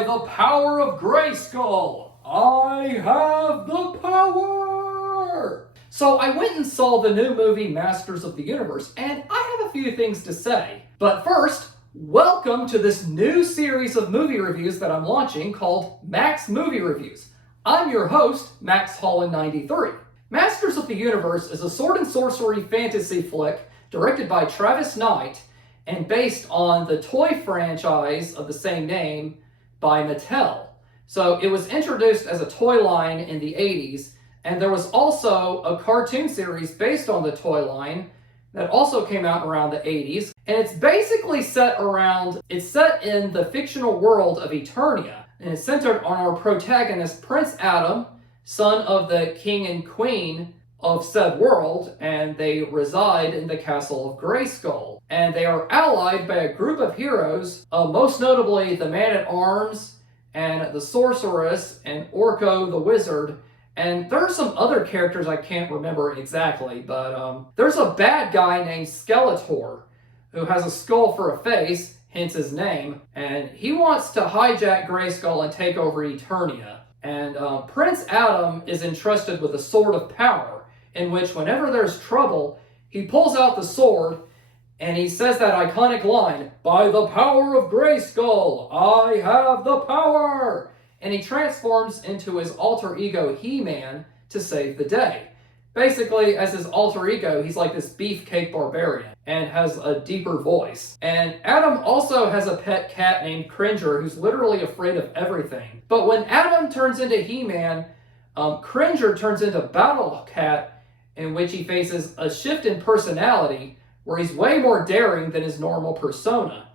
By the power of Grayskull, I have the power! So I went and saw the new movie Masters of the Universe, and I have a few things to say. But first, welcome to this new series of movie reviews that I'm launching called Max Movie Reviews. I'm your host, Max Holland93. Masters of the Universe is a sword and sorcery fantasy flick directed by Travis Knight and based on the toy franchise of the same name by Mattel. So it was introduced as a toy line in the 80s, and there was also a cartoon series based on the toy line that also came out around the 80s. And it's basically set in the fictional world of Eternia. And it's centered on our protagonist, Prince Adam, son of the king and queen of said world, and they reside in the castle of Grayskull. And they are allied by a group of heroes, most notably the Man-at-Arms and the Sorceress and Orko the Wizard. And there are some other characters I can't remember exactly, but there's a bad guy named Skeletor who has a skull for a face, hence his name, and he wants to hijack Grayskull and take over Eternia. And Prince Adam is entrusted with a sword of power, in which whenever there's trouble, he pulls out the sword and he says that iconic line, "By the power of Grayskull, I have the power!" And he transforms into his alter ego He-Man to save the day. Basically, as his alter ego, he's like this beefcake barbarian and has a deeper voice. And Adam also has a pet cat named Cringer who's literally afraid of everything. But when Adam turns into He-Man, Cringer turns into Battle Cat, in which he faces a shift in personality where he's way more daring than his normal persona.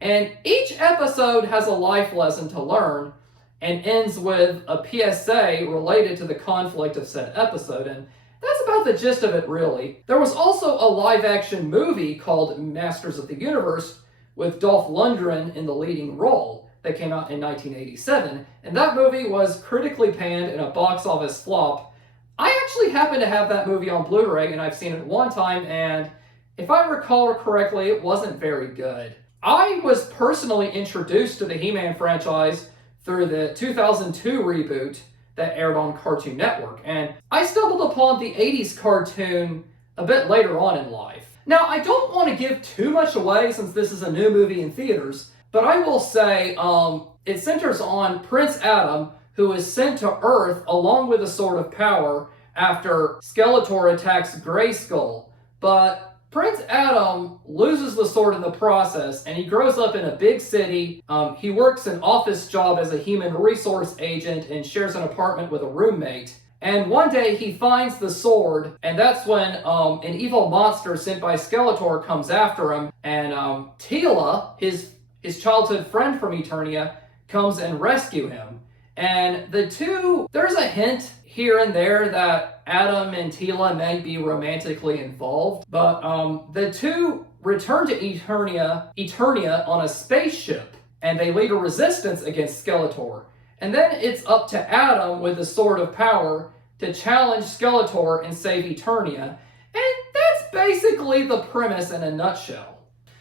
And each episode has a life lesson to learn and ends with a PSA related to the conflict of said episode. And that's about the gist of it, really. There was also a live-action movie called Masters of the Universe with Dolph Lundgren in the leading role that came out in 1987. And that movie was critically panned and a box office flop. I actually happen to have that movie on Blu-ray, and I've seen it one time, and if I recall correctly, it wasn't very good. I was personally introduced to the He-Man franchise through the 2002 reboot that aired on Cartoon Network, and I stumbled upon the 80s cartoon a bit later on in life. Now, I don't want to give too much away since this is a new movie in theaters, but I will say it centers on Prince Adam, who is sent to Earth along with a sword of power after Skeletor attacks Grayskull. But Prince Adam loses the sword in the process, and he grows up in a big city. He works an office job as a human resource agent and shares an apartment with a roommate. And one day he finds the sword, and that's when an evil monster sent by Skeletor comes after him, and Teela, his childhood friend from Eternia, comes and rescue him. And there's a hint here and there that Adam and Teela may be romantically involved, but the two return to Eternia on a spaceship, and they lead a resistance against Skeletor. And then it's up to Adam with the Sword of Power to challenge Skeletor and save Eternia. And that's basically the premise in a nutshell.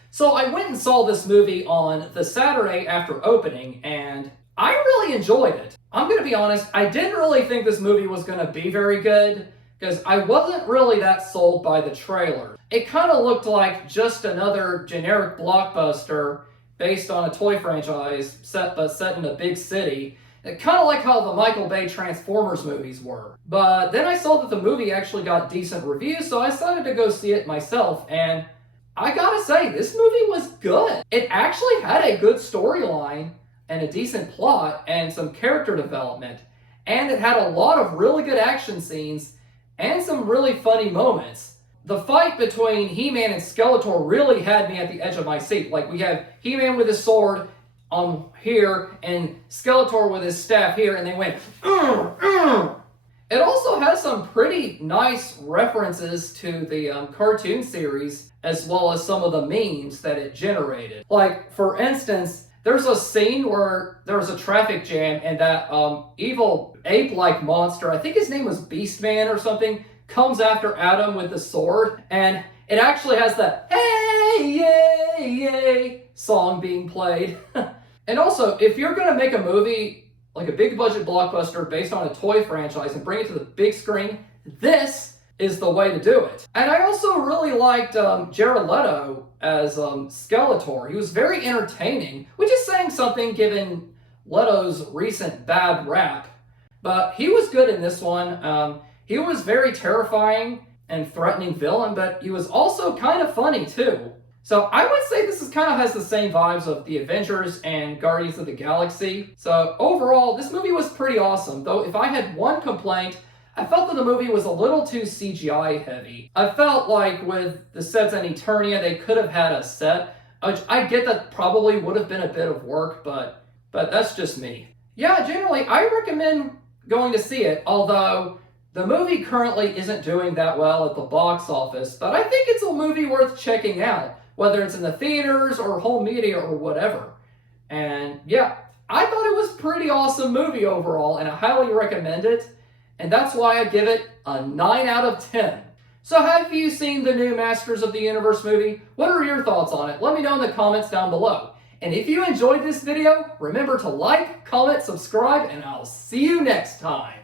So I went and saw this movie on the Saturday after opening, and I really enjoyed it. I'm going to be honest, I didn't really think this movie was going to be very good because I wasn't really that sold by the trailer. It kind of looked like just another generic blockbuster based on a toy franchise set in a big city. Kind of like how the Michael Bay Transformers movies were. But then I saw that the movie actually got decent reviews, so I decided to go see it myself, and I gotta say, this movie was good. It actually had a good storyline and a decent plot and some character development, and it had a lot of really good action scenes and some really funny moments. The fight between He-Man and Skeletor really had me at the edge of my seat. Like, we have He-Man with his sword on here and Skeletor with his staff here, and they went It also has some pretty nice references to the cartoon series, as well as some of the memes that it generated. Like, for instance, there's a scene where there's a traffic jam and that evil ape-like monster, I think his name was Beastman or something, comes after Adam with the sword, and it actually has the "Hey, yay, yay" song being played. And also, if you're going to make a movie, like a big budget blockbuster based on a toy franchise and bring it to the big screen, this is the way to do it. And I also really liked Jared Leto as Skeletor. He was very entertaining, which is saying something given Leto's recent bad rap. But he was good in this one. He was very terrifying and threatening villain, but he was also kind of funny too. So I would say this is kind of has the same vibes of the Avengers and Guardians of the Galaxy. So overall, this movie was pretty awesome. Though if I had one complaint, I felt that the movie was a little too CGI heavy. I felt like with the sets in Eternia, they could have had a set, which I get that probably would have been a bit of work, but that's just me. Yeah, generally, I recommend going to see it, although the movie currently isn't doing that well at the box office, but I think it's a movie worth checking out, whether it's in the theaters or home media or whatever. And yeah, I thought it was a pretty awesome movie overall, and I highly recommend it. And that's why I give it a 9 out of 10. So have you seen the new Masters of the Universe movie? What are your thoughts on it? Let me know in the comments down below. And if you enjoyed this video, remember to like, comment, subscribe, and I'll see you next time.